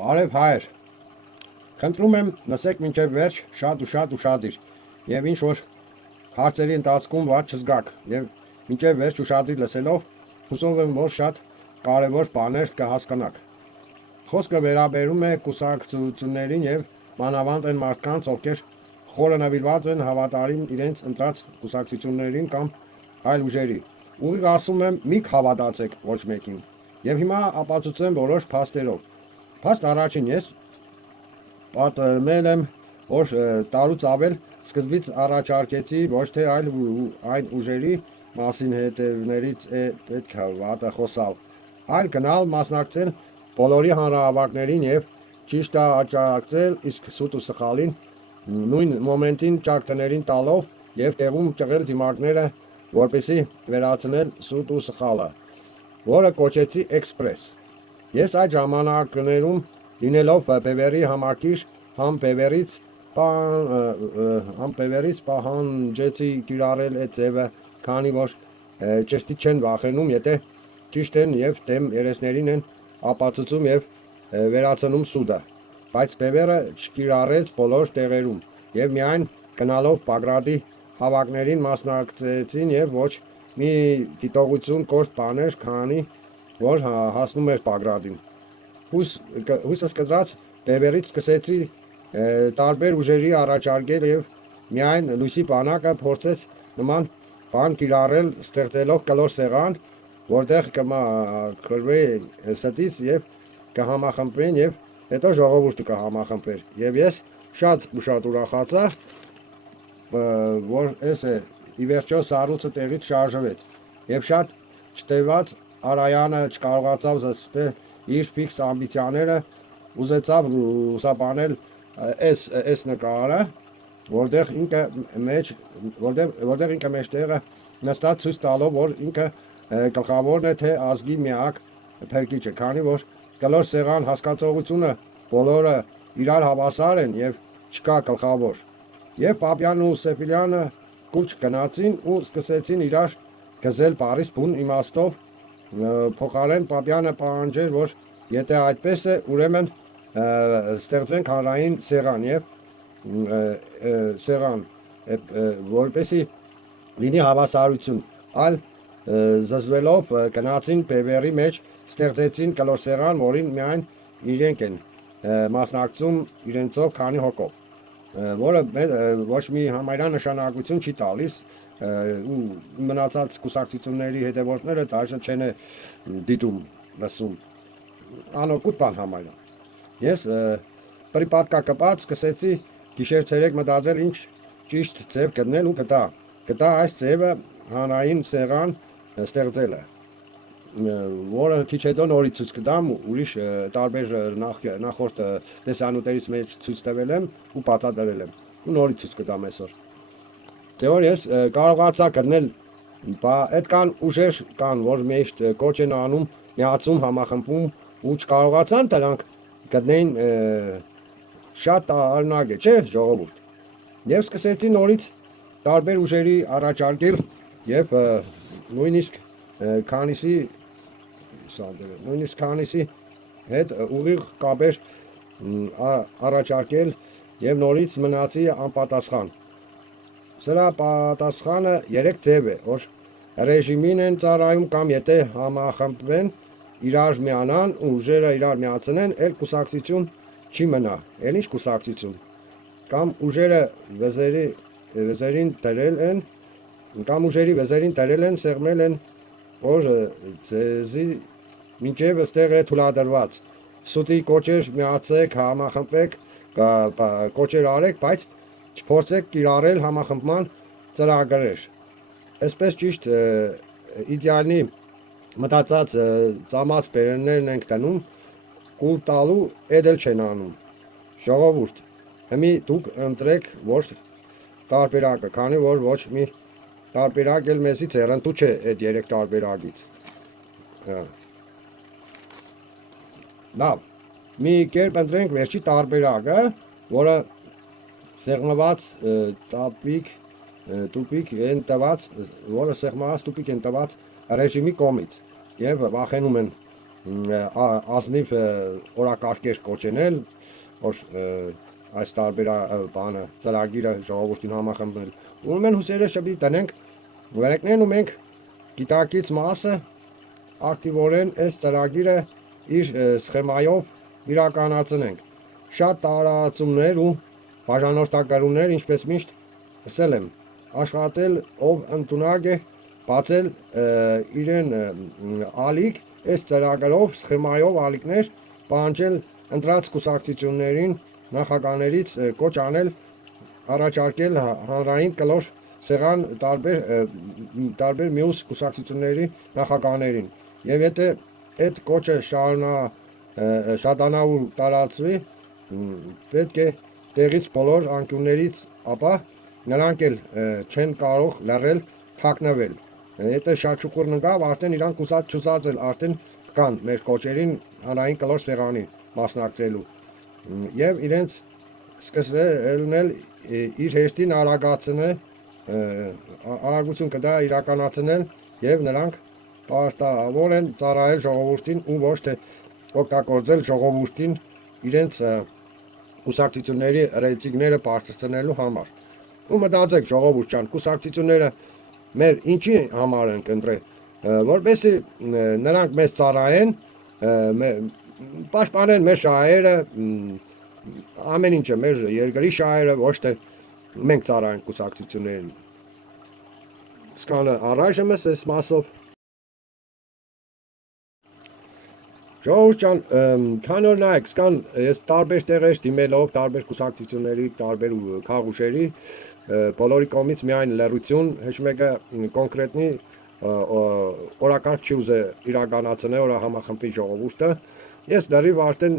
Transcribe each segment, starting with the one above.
Բարև հայր, խնդրում եմ լսեք մինչև վերջ շատ ուշադիր և ինչ որ հարցերի ընթացքում վատ չզգաք և մինչև վերջ ուշադիր լսելով հուսով եմ որ շատ կարևոր բաներ կհասկանաք։ Խոսքը վերաբերում է կուսակցություններին և մանավանդ այն մարդկանց, ովքեր խորը նվիրված են հավատարիմ իրենց ընտրած կուսակցություններին կամ այլ ուժերի։ Ուղիղ ասում եմ մի հավատացեք ոչ մեկին։ Եվ հիմա ապացուցեմ որոշ փաստերով։ Փաստ առաջին ես պատմել եմ, որ տարուց ավել սկզբից առաջարկեցի ոչ թե այն ուժերի մասին հետևներից է պետք է վատը խոսալ, այլ գնալ մասնակցել բոլորի հանրահավաքներին և ճիշտ է աջակցել, իսկ սուտ ու սխալին նույն մոմենտին ճարդներին տալով և տեղում ճղել դիմակները, որպեսզի վերացնել սուտ ու սխալը, որը կոչեցի էքսպրես։ Ես այդ ժամանակներում լինելով բևեռի համակիր համ բևեռից պահանջեցի կիրառել այդ ձևը, քանի որ ճշտից չեն վախենում, եթե ճիշտ են և դեմ երեսներին են ապացուցում և վերացնում սուտը, բայց բևեռը չկիրառեց բոլոր տեղերում և միայն գնալով Բագրատի հավաքներին մասնակցեցին և ոչ մի դիտողություն կորտ բաներ, քանի որ հասնում էր Բագրատին։ Հույսս կտրած բևեռից սկսեցի տարբեր ուժերի առաջարկել և միայն լույսի բանակը փորձեց նման բան կիրառել, ստեղծելով կլոր սեղան, որտեղ կմաքրվեին ստից և կհամախմբվեին և հետո ժողովուրդը կհամախմբվեր, և ես շատ ուրախացա, որ ի վերջո սառույցը տեղից շարժվեց, և շատ չտևած Արայանը չկարողացավ զսպել իր ֆիքս ամբիցիաները, ուզեցավ լուսաբանել այս նկարը, որտեղ ինքը մեջտեղը նստած ցույց տալով, որ ինքը գլխավորն է թե ազգի միակ փրկիչը, քանի որ կլոր սեղան հասկացողությունը բոլորը իրար հավասար են և չկա գլխավոր։ Եվ Պապյանն ու Սեֆիլյանը կուչ գնացին ու սկսեցին իրար գզել բառիս բուն իմաստով, փոխարեն Պապյանը պահանջեր, որ եթե այդպես է, ուրեմն ստեղծենք հանրային սեղան, որպեսզի լինի հավասարություն, այլ զզվելով գնացին բևեռի մեջ, ստեղծեցին կլոր սեղան, որին միայն իրենք են մասնակցում իրենցով քանի հոգով, որը ոչ մի համարյա նշանակություն չի տալիս, ու մնացած կուսակցությունների հետևորդները դաժե չեն դիտում, լսում, անօգուտ բան համարյա։ Ես պրիպատկակպած սկսեցի գիշեր-ցերեկ մտածել ինչ ճիշտ ձև գտնել ու գտա այս ձևը հանրային սեղան ստեղծելը, որը քիչ հետո նորից ցույց կտամ, ուրիշ տարբեր նախորդ տեսանյութերից մեջ ցույց տվել եմ ու բացատրել եմ ու նորից ցույց կտամ այսօր։ Դե որ ես կարողացա գտնել, այդքան ուժեր կան, որ միշտ կոչ են անում, միացում, համախմբում ու չկարողացան դրանք գտնեին շատ տարօրինակ է, չէ՞ ժողովուրդ։ Եվ սկսեցի նորից տարբեր ուժերի առաջարկել և նույնիսկ քանիսի հետ ուղիղ կապեր առաջարկել և նորից մնացի անպատասխան։ Սրա պատասխանը 3 ձև է, որ ռեժիմին են ծառայում կամ եթե համախմբվեն, իրար միանան ու ուժերը իրար միացնեն, էլ կուսակցություն չի մնա, էլ ինչ կուսակցություն, կամ ուժերի վեզերին դրել են, սեղմել են, որ ձեզի մինչև ստեղ է թույլատրված, սուտի կոչեր միացեք, համախմբեք, կոչեր արեք, բայց չփորձեք կիրառել համախմբման ծրագրեր։ Այսպես ճիշտ իդեալի մտածած ծամած բերներն ենք տնում, կուլ տալու էդ էլ չեն անում։ Ժողովուրդ, հիմի դուք ընտրեք որ տարբերակը, քանի որ ոչ մի տարբերակ էլ մեզից հեռու չէ այդ 3 տարբերակից։ Լավ, մի կերպ ընտրենք վերջի տարբերակը, որը սեղմված տուփիկ են տված ռեժիմի կողմից և վախենում են ազնիվ օրակարգեր կոչենել, որ այս տարբեր բանը ծրագիրը ժողովրդին համախմբել։ Ուրեմն հուսերը շփի տնենք վերեկներն ու մենք գիտակից մասը ակտիվորեն այս ծրագիրը իր սխեմայով իրականացնենք։ Շատ տարածումներ ու բաժանորդակարգեր, ինչպես միշտ ասել եմ, աշխատել ով ընդունակ է բացել իրեն ալիք այս ծրագրով սխեմայով ալիքներ պահանջել ընտրած կուսակցություններին նախագաներից կոչ անել առաջարկել հանրային կլոր սեղան տարբեր մյուս կուսակցությունների նախագաներին եւ եթե այդ կոչը շատանա ու տարածվի պետք է տեղից բոլոր անկյուններից ապա նրանք էլ չեն կարող լռել թաքնվել եթե շատ շուկուր նկավ արդեն իրան կուսած էլ արդեն կան մեր կոչերին հանրային կլոր սեղանի մասնակցելու եւ իրենց սկսել իր հեշտին արագություն կդա իրականացնել եւ նրանք պարտավոր են ծառայել ժողովրդին ու ոչ թե օգտագործել ժողովրդին իրենց կուսակցությունների ռեյտինգները բարձրացնելու համար։ Ու մտածեք ժողովուրդ ջան, կուսակցությունները մեր ինչի համար են ընտրել, որպեսզի նրանք մեզ ծառայեն, պաշտպանեն մեր շահերը, ամեն ինչը մեր երկրի շահերը, ոչ թե մենք ծառայենք կուսակցություններին։ Սկանը առայժմ այս մասով Ժողովուրդ ջան, քանի որ նայեք, սկան ես տարբեր տեղեր դիմելով, տարբեր կուսակցությունների, տարբեր քաղուշերի, բոլորի կողմից միայն լռություն, ոչ մեկը կոնկրետնի օրակարգ չուզե իրականացնել, որ համախմբի ժողովուրդը։ Ես լրիվ արդեն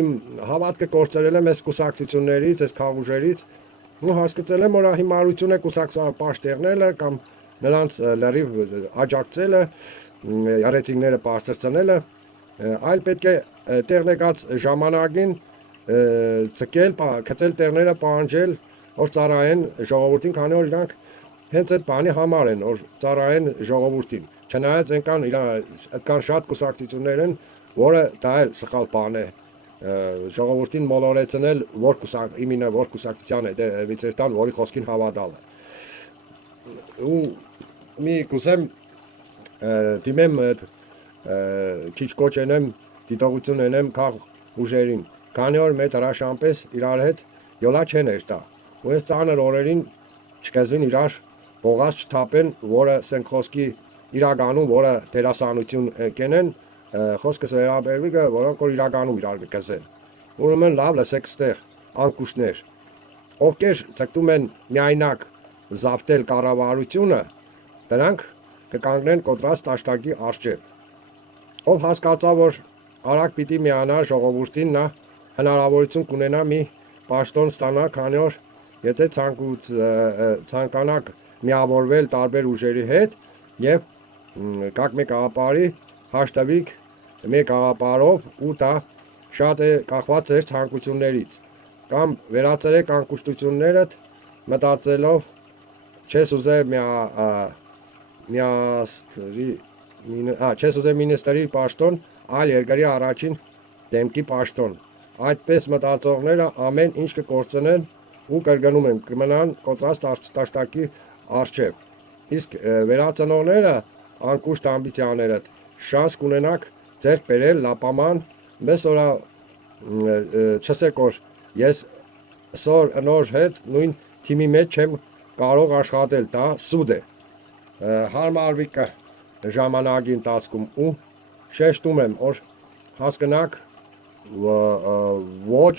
իմ հավատքը կորցրել եմ այս կուսակցություններից, այս քաղուշերից, ու հասկացել եմ, որ հիմարություն է կուսակցապաշտեղնելը կամ նրանց լրիվ աջակցելը, ռեյտինգները բարձրացնելը, այլ պետք է տեղնեկած ժամանակին ցկել, գծել տեղները պահանջել, որ ծառայեն ժողովրդին, քանի որ իրանք հենց այդ բանի համար են, որ ծառայեն ժողովրդին։ Չնայած այնքան շատ կուսակցություններ են, որը դա էլ սխալ բան է, ժողովրդին մոլորեցնել, որ կուսակցության է վիճերտան, որի խոսքին հավատալը։ Ու մի կուսեմ դիմեմ քիչ կոչենեմ, դիտողություն ունեմ քաղ ուժերին, քանի որ մեր հրաշամպես իրար հետ յոլա չեն երտա։ Ու այս ծանր օրերին չկզին իրար բողաց չթափեն, որը սենք խոսքի իրականում, որը դերասանություն կենեն, խոսքս վերաբերվի որոնք որ իրականում իրար կգզեն։ Ուրեմն լավ լսեք ստեղ անկուշներ, ովքեր ցկտում են միայնակ զավթել կառավարությունը, դրանք կկանգնեն կոտրած տաշտակի առջև։ Ով հասկացա, որ արագ պիտի միանա ժողովրդին, նա հնարավորություն կունենա մի պաշտոն ստանա, քանի որ եթե ցանկանաք միավորվել տարբեր ուժերի հետ եւ գաք մեկ աղապարի հաշտվիկ մեկ աղապարով ու դա շատ է կախված ձեր ցանկություններից կամ վերացրեք անկուշտություններդ մտածելով չես ուզե չես ուզե մինիստրի պաշտոն, այլ երկրի առաջին դեմքի պաշտոն։ Այդպես մտածողները ամեն ինչ կկործնեն ու կրկնում եմ կմնան կոտրած տաշտակի առջև։ Իսկ վերածնողները անկուշտ ամբիցիաներդ շանս կունենաք ձեռք բերել լապաման, մեզ օրա չսեք որ ես սոր նոր հետ նույն թիմի մեջ չեմ կարող աշխատել, դա սուտ է։ Հարմարվի ժամանակի ընթացքում ու շեշտում եմ, որ հասկանաք ոչ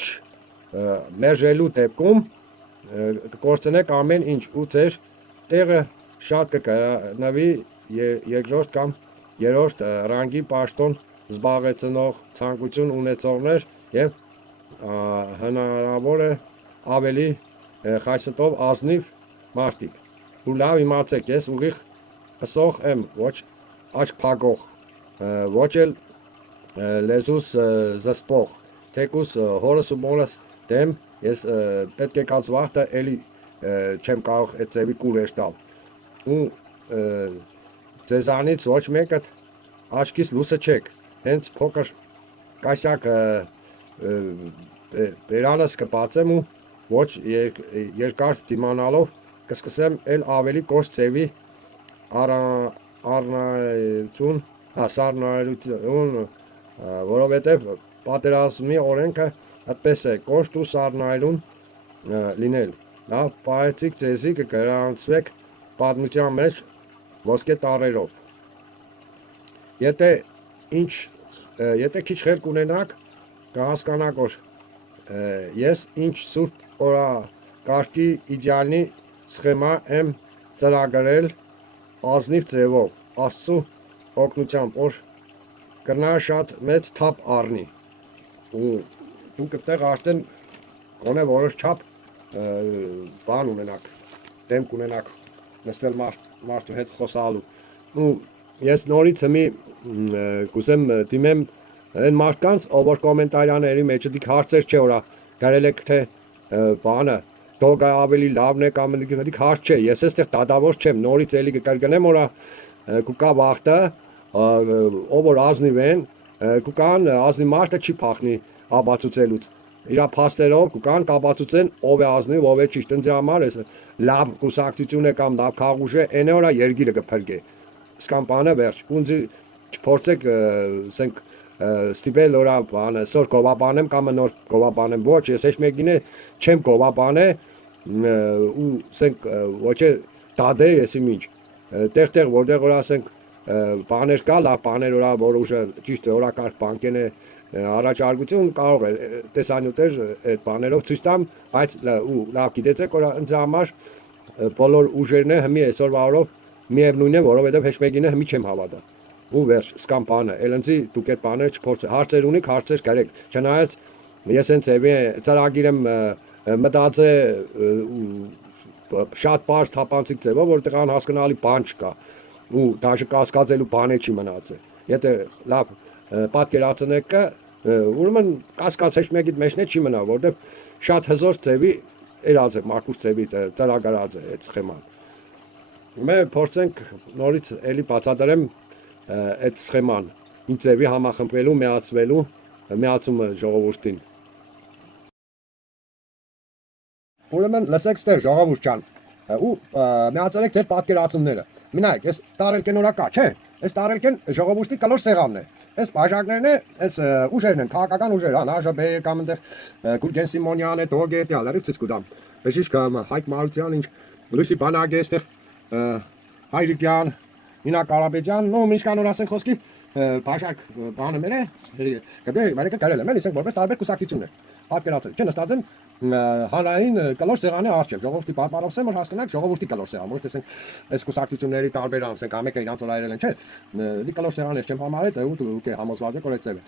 մերժելու դեպքում կկործնեք ամեն ինչ ու ձեր տեղը շատ կգտնվի երկրորդ կամ երրորդ ռանգի պաշտոն զբաղեցնող ցանկություն ունեցողներ եւ հնարավոր է ավելի խայստով ազնիվ մարդիկ։ Ու լավ իմացեք, ես ուղիղ ասող եմ, ոչ աչք փակող, ոչ էլ լեզուս զսպող, թեկուս հորս ու մորս դեմ ես պետք է կած վաղտը էլի չեմ կարող այդ ձևի կուրեր տալ ու ձեզանից ոչ մեկը աչքիս լուսը չեք, հենց փոքր կաշակ բերանս կբացեմ ու ոչ երկար դիմանալով կսկսեմ էլ ավելի կոշտ ձևի առնայություն, սառնայություն, որովհետև պատերազմի օրենքը այդպես է կոշտ ու սառնայլուն լինել։ Լավ պահեցիք ձեզի կգրանցվեք պատմության մեջ ոսկե տառերով։ Եթե քիչ խելք ունենաք, կհասկանաք, որ ես ինչ սուրբ օրակարգի իդեալնի սխեմա եմ ծրագրել ազնիվ ձևով, Աստծու օգնությամբ, որ կրնա շատ մեծ թափ առնի։ Ու դուք այդտեղ արդեն գոնե որոշ չափ բան ունենաք, դեմք ունենաք նստել մարդու հետ խոսալու։ Ու ես նորից հիմի կուզեմ դիմեմ այն մարդկանց, ով որ կոմենտարյաների մեջ դիք հարցեր չէ, որ գրել եք թե բանը դոգա ավելի լավն է կամ դիք հարց չէ, ես այստեղ դադավոր չեմ, նորից էլի կկրկնեմ, որ կուկա վախտը, ով որ ազնիվ են, կուկան ազնիվ մարդը չի փախնի ապացուցելուց։ Իրա փաստերով կուկան կապացուցեն ով է ազնիվ, ով է ճիշտ, ընձի համար էս լավ կուսակցություն է կամ լավ քաղուշ է, այն օրա երգիրը կփրկե։ Սկան բանը վերջ, ունձի չփորձեք ասենք ստիպել օրա բանը սոր գովաբանեմ կամ նոր գովաբանեմ, ոչ, ես հեչ մեկին է չեմ գովաբանե ու ասենք ոչ է դադե եսի միջ տեղ որտեղ որ ասենք բաներ կա, լավ բաներ օրա որ ուժը ճիշտ է օրակարգ բանկեն է առաջարկություն կարող է տեսանյութեր այդ բաներով ցույց տամ, բայց ու լավ գիտեցեք որ ինձ համար բոլոր ուժերն է հիմի այսօրվա օրով միևնույն է, որովհետև հեչ մեկին է հիմի չեմ հավատա։ Ու վերջ, սկամ բանը, էլընցի դուք այդ բաները չփորձեք, հարցեր ունիք, հարցեր կարեք, չնայած ես հենց ծրագիր եմ մտածել շատ բարձ թափանցիկ ձևով, որտեղ անհասկանալի բան չկա ու դաժե կասկածելու բան չի մնացել։ Եթե լավ պատկերացնեք, ուրեմն կասկած հեչ մեկի մեջն չի մնա, որտեղ շատ հզոր ձևի երած է, մակուս ձևի ծրագրած է այդ սխեման։ Մենք փորձենք նորից էլի բացատրեմ այդ սխեման, ինչ ձևի համախմբվելու, միացումը ժողովրդին։ Ուրեմն լսեք ստեղ ժողովուրդ ջան, ու միացրեք ձեր պատկերացումները։ Մինայք, այս տարելկեն օրակա, չէ, այս տարելկեն ժողովրդի կլոր սեղանն է։ Այս բաժակներն է, այս ուժերն են, քաղաքական ուժեր, Նաժաբե կամ այնտեղ Գուրգեն Սիմոնյան է, Դոգետ է, ալերից ցկուդամ։ Բժիշկ Հայկ Մարության, ինչ Լուսի Բանագ է, այստեղ Հայրիկյան, Նինա Կարապետյան, նո ինչ կան որ ասենք խոսքի բաժակ բանը մեր է, գտե մերեկը կարել եմ, ասենք որպես տարբեր կուսակցություններ։ Պատկերացրեք, չէ, նստած են հանրային կլոր սեղանի առջև, ժողովրդի պատմարոսեմ, որ հասկանաք ժողովրդի կլոր սեղան, ոչ տեսենք այս կուսակցությունների տարբեր անցենք, ամեկը իրանց որ այրել են, չէ, դի կլոր սեղաններ չեմ համարել, ու դուք համոզված եք որ այդ ձև է։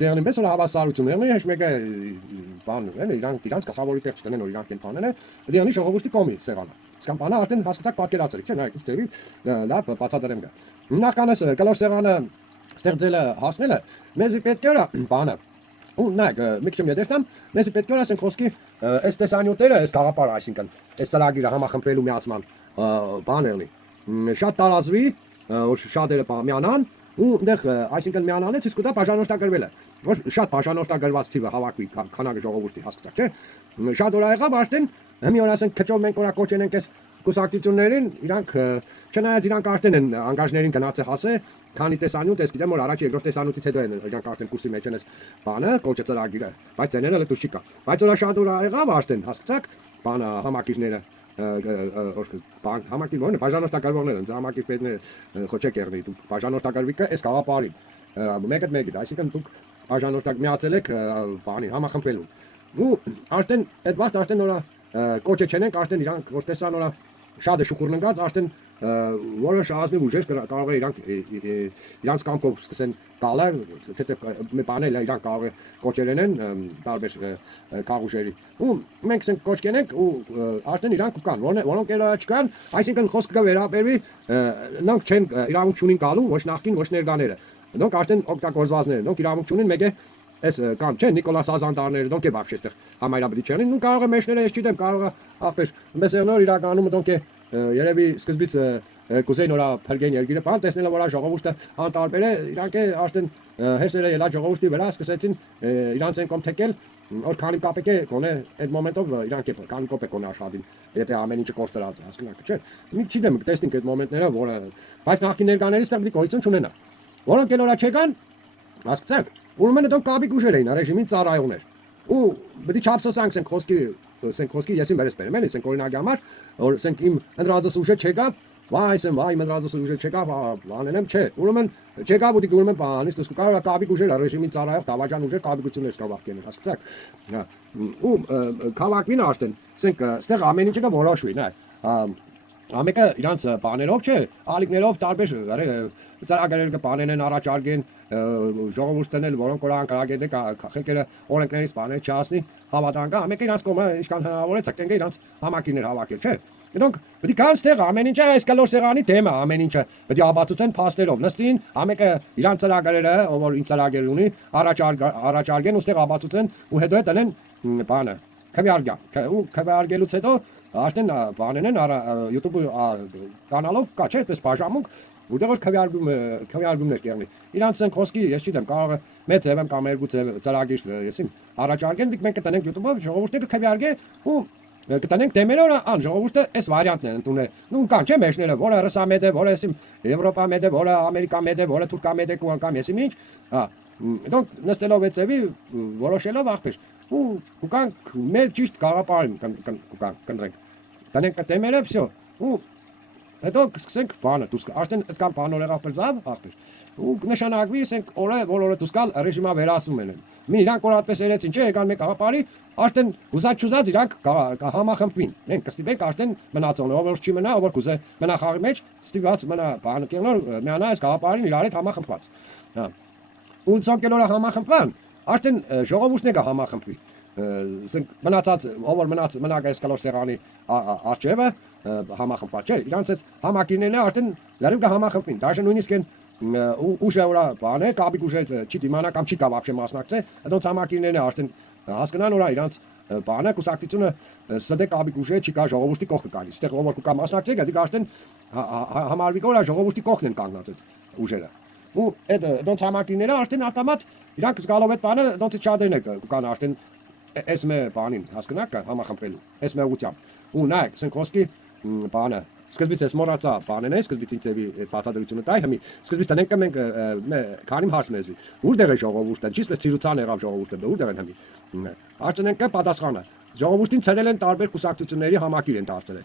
Դերն պես որ հավասարություններն են, հեչ մեկը բան են, իրանց գլխավորի տեղ չտնեն, որ իրանք են բանել է, դերնի ժողովրդի կոմի սեղանը։ Սկան բանը արդեն հասկացաք պատկերացրեք, չէ, նայեք, իստերի լավ բացատրեմ գա։ Նախքանս կլոր սեղանը ստեղծելը հասնելը մեզ պետք է բանը ու նայեք, մի քիչ դերտամ, մեզ պետք է ասենք խոսքի այս տեսանյութերը, այս գաղափարը, այսինքն այս ծրագիրը համախմբվելու միացման բաներն շատ տարածվի, որ շատերը միանան ու այնտեղ այսինքն միանալից իսկ դա բաժանորդագրվել է, որ շատ բաժանորդագրված թիվը հավաքվի քանակը ժողովրդի հասկացաք, չէ։ Շատ օր եղավ արդեն, հիմի որ ասենք քչով մենք օրա կոչեն ենք այս կուսակցություններին, իրանք չնայած իրանք արդեն են անգաժներին գնացել հասե, քանի տեսանյութ, ես գիտեմ որ առաջ երկրորդ տեսանյութից հետո են իրանք արդեն կուրսի մեջ են այս բանը, կոչը ծրագիրը, բայց ձեները լտուշ չի կա։ Բայց օրա շատ օր եղավ արդեն, հասկացաք, բանը համակիրները համակիր որն է, բաժանորդագրվողներ են, համակիր պետները խոչեք եղնի, դուք բաժանորդագրվիկը այս գաղափարին, մեկը, այսինքն դուք բաժանորդակ միացել եք բանի համախմբվելու։ Ու արդեն այդ վաղ արդեն օրա կոչը չենենք, արդեն իրանք որ տեսան օրա շատ է շուխուրն ընկած, արդեն որոշ ազնիվ ուժեր կարող է իրանց կամքով սկսեն գալար, թե բանել իրանք կարող է կոչերեն են տարբեր քաղուշերի։ Ու մենք ասենք կոչ կենենք ու արդեն իրանք կան, որոնք էլ չկան, այսինքն խոսքը կվերաբերվի, նրանք չեն իրավունք չունին գալու, ոչ նախկին, ոչ ներկաները։ Նրանք արդեն օգտագործվածներ են, նրանք իրավունք չունին, մեկ է այս կան, չէ, Նիկոլաս Ազանդարները, դոնք է բախշ այստեղ համայրաբդի չեն, ու կարող է մեջները ես չիտեմ, կարող է ախպեր, մեզ նոր իրականում դոնք է երևի սկզբից կուզեին նորա փրկեն երկիրը, բան տեսնելով որ ժողովուրդը անտարբեր է, իրանք արդեն հեսերը ելա ժողովրդի վրա սկսեցին իրանց են կողմ թեկել, որ քանի կապեք է գոնե այդ մոմենտով իրանք է քանի կապեք կոնե աշխատին, եթե ամեն ինչը կորցրած է, հասկանաք, չէ։ Մի չգիտեմ, տեսնենք այդ մոմենտները, որը բայց նախկին ներկաներից տեղ գոյություն չունենա։ Որոնք էլ որա չեկան, հասկացաք, ուրեմն դոք կապիկ ուժեր էին, ռեժիմին ծառայողներ։ Ու պետք է չափսոսանք սենք խոսքի եսին վերես բերեմ, էլի սենք օրինակի համար, որ սենք իմ ընդրածս ուժը չեկավ, վայ ընդրածս ուժը չեկավ, անենեմ, չէ։ Ուրեմն չեկավ ու դիք ուրեմն բանից դուք կարող կապիկ ուժեր ռեժիմին ծառայող դավաճան ուժեր կապիկություններ սկավակ կենեն, հասկացաք։ Ու քաղաքին արդեն սենք ստեղ ամեն ինչը կորոշվի, նայ։ Ամեկը իրանց բաներով չէ, ալիքներով տարբեր ծրագրեր կբանեն են առաջարկեն ժողովուրդն էլ որոնք որ անկրագետ է խելքերը օրենքներից բաներ չասնի հավատանքը ամեկը իրանց կողմը ինչքան հնարավոր է ցկտենք իրանց համակիրներ հավաքել չէ դոնք պետք է կան ստեղ ամեն ինչը այս կլոր սեղանի թեմա ամեն ինչը պետք է ապացուցեն փաստերով նստին ամեկը իրանց ծրագրերը ով որ ինչ ծրագիր ունի առաջարկեն ու ստեղ ապացուցեն ու հետո տնեն բանը քվեարկելուց հետո Աշտեն բանեն են YouTube կանալով կա չէ այդպես բաժանմունք որտեղ որ քվեարկումներ կերնի իրանց են խոսքի ես չգիտեմ կարող է մեծ ձև կամ երկու ձև ծրագիր եսին առաջարկեն դիք մենք կտնենք YouTube-ով ժողովուրդը քվեարկե ու կտնենք դեմերով ան ժողովուրդը այս վարիանտն են ընդունել նու կան չէ մեջները որը ռուսա մեդ է որը եսիմ Եվրոպա մեդ է որը Ամերիկա մեդ է որը Թուրքա մեդ է ու անգամ եսիմ ինչ donc նստելով այդ ձևի որոշելով ախպեր ու կանք մեծ ճիշտ գաղափարին կընտրենք տանենք դեմերը всё ու հետո սկսենք բանը դուք արդեն այդքան բանորեղավ բրզավ ախպեր ու նշանակվի ասենք օրը որ օրը դուք կալ ռեժիմա վերացում են մի իրանք որ այդպես երեցին չէ եկան մեկ գաղափարի արդեն ուզած չուզած իրանք համախմբվին մենք կստիպենք արդեն մնացողը ով որ չի մնա ով որ կուզե մնա խաղի մեջ ստիպված մնա բանը կենոր միանա այս գաղափարին իրար հետ համախմբված հա ու ցանկելորը համախմբան արդեն ժողովուրդն է համախմբվի մնացած ով որ մնաք այս կլոր սեղանի արջևը համախմբած չէ իրանց այդ համակիրներն արդեն լավ կհամախմբվին դաշը նույնիսկ են ուժը ուրա բան է կապիկ ուժը չի դիմանա կամ չի կա вообще մասնակցե այդոնց համակիրներն արդեն հասկանան ուրա իրանց բանը կուսակցությունը սդե կապիկ ուժը չի կա ժողովրդի կողքը գալիս այդտեղ ով որ կա մասնակցե գիտի արդեն համարվի կորա ժողովրդի կողքն են կանգնած այդ ուժերը ու այդ դոնց համակիրները արդեն ավտոմատ իրանք գալով այդ բանը դոնց չադերն է կան արդեն այս մե բանին հասկանաք համախմբելու այս մե ուտյամ ու նայեք սենքոսկի բանը սկզբից էս մոռացա բանեն է սկզբից ինձ էվի բացատրությունը տայ հիմի սկզբից տանենք մենք քանիմ հաշմեզի որտեղ է ժողովուրդը ճիշտ ցիրուցան եղավ ժողովուրդը որտեղ են հիմի արդյունք պատասխանը ժողովուրդին ցերել են տարբեր կուսակցությունների համակիր են դարձել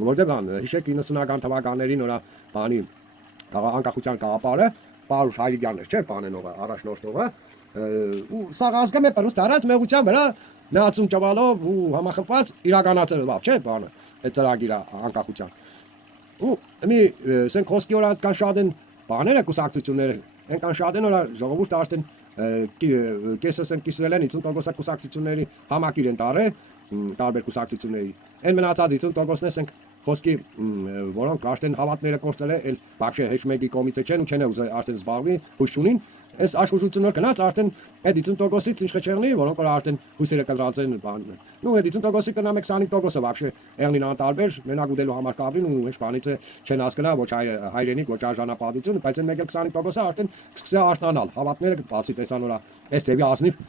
որտեղ ան հիշեք 90-ական թվականներին նորա բանի անկախության գաղափարը Պարուշ Հայրյանն չէ բանենողը առաջնորդողը ու սա ազգը մեր պրուստ արած մեղության վրա միացում ճավալով ու համախմբված իրականացրել չէ բանը այդ ծրագիրը անկախության ու մի սենք խոսքի օր կան շատ են բաները կուսակցությունները են կան շատ են օր ժողովուրդը արդեն կեսս են կիսվել են 50% կուսակցությունների համակիր են տարել տարբեր կուսակցությունների այն մնացած 50%-ն ենք խոսքի որոնք արդեն հավատները կորցրել է բավարար հեչ մեկի կողմից չեն ու չեն ուզել արդեն զբաղվի հույս ունին այս աշխուժությունները գնաց արդեն այդ 50%-ից ինչ կչեղնի որոնք որ արդեն հույսերը կլրած են բանը նու այդ 50%-ը կնա 25%-ը բավարար եղնին անտարբեր մենակ ուտելու համար կապրին ու ինչ բանից չեն հասկանա ոչ հայրենիք ոչ արժանապատվություն բայց այն 1-25%-ը արդեն սկսել արթնանալ հավատները բացի տեսան օրա այս ձևի ազնիվ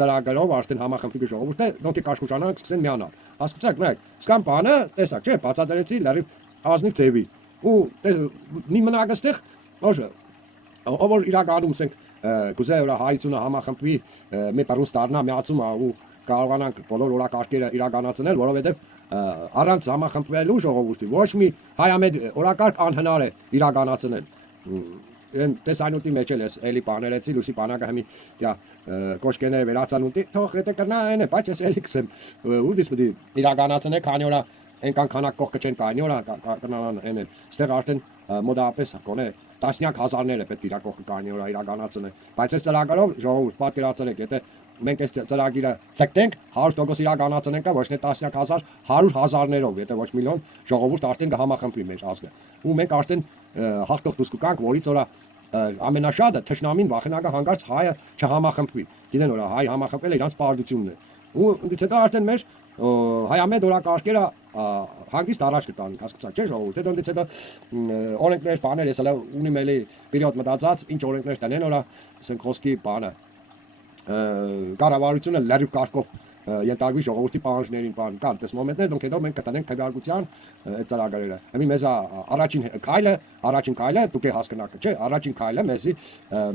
ծրագրով արդեն համախմբի ժողովուրդը դոնք կաշխուժանան սկսեն միանալ հասկացաք նայեք սկան բանը տեսակ չէ բացատրեցի լրիվ ազնիվ ձևի ու մի մնագստեղ ով որ իրականում ասենք գուզե ուրա հայությունը համախմբվի մի պարուս դառնա միացում ու կարողանանք բոլոր օրակարգերը իրականացնել որովհետև առանց համախմբվելու ժողովրդի ոչ մի հայամետ օրակարգ անհնար է իրականացնել են տեսանյութի մեջ էլ էլի բաներեցի լուսի բանակը հիմի դա կոշկենե վերացանուտի թող եթե կնա այն է բայց ես էլի կսեմ ուզիս պետք է իրականացնել քանի օրա այնքան քանակ կողքը չեն կանի օրա կնան այն ստեղ արդեն մոդապես կոնե տասնյակ հազարներ է պետք իր կողքը կանի օրա իրականացնել բայց այս ծրագրով ժողովուրդ պատկերացրեք եթե մենք այս ծրագիրը ցկտենք 100% իրականացնենք ոչ թե տասնյակ հազար 100 հազարներով եթե ոչ միլիոն ժողովուրդ արդեն կհամախմբվի մեր ազգը ու մենք արդեն հաղթող դուսք կանք որից օրա ամենաշատը թշնամին վախենակը հանգարց հայը չհամախմբվի գիտեն օրա հայ համախմբել է իրանց պարտությունն է ու դից հետո արդեն մեր հայամետ օրակարգերը հանգիստ առաջ կտան, հասկացաք, չէ՞ ժողովուրդ։ Հետո դից հետո օրենքներ, բաներ, ես հələ ունիմ էլի պերիոդ մտածած, ինչ օրենքներ տնեն, օրա ասենք խոսքի բանը կառավարությունը լրիվ կարգով ենթարկվի ժողովրդի պահանջներին, բան կան դες մոմենտներ, դոնք հետո մենք կտնենք քվեարկության այդ ծրագրերը։ Հիմա մեզ առաջին քայլը դուք հասկանաք, չէ՞, առաջին քայլը մեզի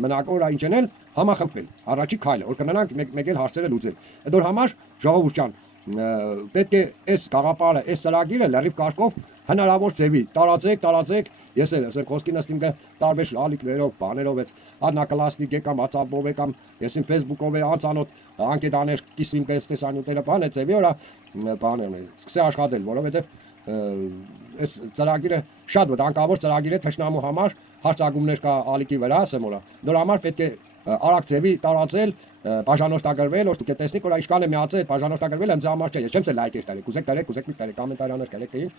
մնակ օր ինչ անել, համախմբվել։ Առաջին քայլը, որ կնանանք մեկ էլ հարցերը լուծել։ Այդ որ համար ժողովուրդ ջան, պետք է այս գաղափարը, այս ծրագիրը լրիվ կարգով հնարավոր ձևի տարածեք, ես էլ ասենք խոսքի նստիմ տարբեր ալիքներով, բաներով այդ ադնակլաստիկ կամ WhatsApp-ով կամ ես իմ Facebook-ով անծանոթ անկետաներ կիսվիմ կես տեսանյութերը բան է ձևի օրա բաներն է սկսե աշխատել, որովհետև այս ծրագիրը շատ վտանգավոր ծրագիր է թշնամու համար հարցակումներ կա ալիքի վրա, ասեմ օրա դրա համար պետք է արագ ձևի տարածել բաժանորդագրվել, որ դուք տեսնեք որ ինչքան է միացել այդ բաժանորդագրվել ինձ համար չէ, ես չեմ սել լայքեր տալի, կուզեք մի տալի, կոմենտարներ կարեք տային,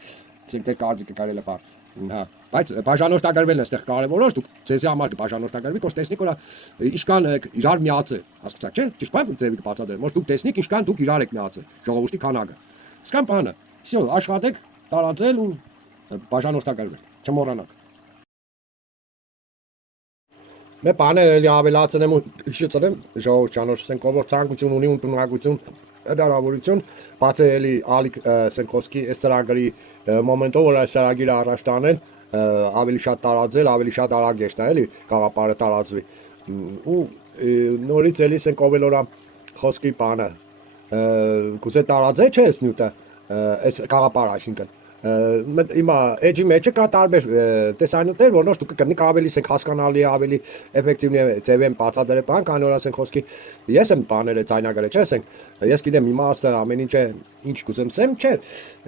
ցենք դեր կարծիքը կարելի է հա, բայց բաժանորդագրվելն է այստեղ կարևորը, դուք ձեզի համար բաժանորդագրվի, որ տեսնեք որ ինչքան իրար միացել, հասկացաք, չէ՞, ճիշտ բան ձևի կբացատրեմ, որ դուք տեսնեք ինչքան դուք իրար եք միացել, ժողովրդի քանակը։ Իսկան բանը, всё, աշխատեք, տարածել ու բաժանորդագրվել, չմոռանաք։ Մե բաներ էլի ավելացնեմ ու հիշեցնեմ ժողովուրդ ճանոց ասենք ով ցանկություն ունի ունտունակություն հնարավորություն բացել էլի ալիք ասենք խոսքի այս ծրագրի մոմենտով որ այս ծրագիրը առաջ տանել ավելի շատ տարածել, ավելի շատ արագ եշտա էլի գաղափարը տարածվի ու նորից էլի ասենք ով էլ որա խոսքի բանը գուցե տարածե չէ այս նյութը այս գաղափարը այսինքն Հիմա էջի մեջը կա տարբեր տեսանյութեր, որոնց դուք կգտնեք ավելի ասենք հասկանալի, ավելի էֆեկտիվ ձև են բացատրել բան, քան որ ասենք խոսքի ես եմ բաները ձայնագրել, չէ՞, ասենք ես գիտեմ իմաստը ամեն ինչը ինչ գուցեմ սեմ, չէ։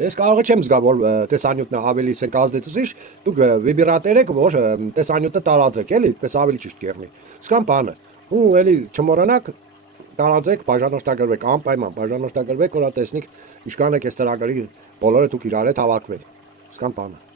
Ես կարող չեմ զգա որ տեսանյութն ավելի ասենք ազդեցուցիչ, դուք վիբրատոր եք, որ տեսանյութը տարածեք, էլի, պես ավելի ճիշտ կերնի։ Սկան բանը։ Ու էլի չմոռանաք տարածեք, բաժանորդագրվեք, անպայման բաժանորդագրվեք, որ տեսնեք ինչքան է այս ծրագրի բոլորը դուք իրար հետ հավաքվել։ Սկան բանը։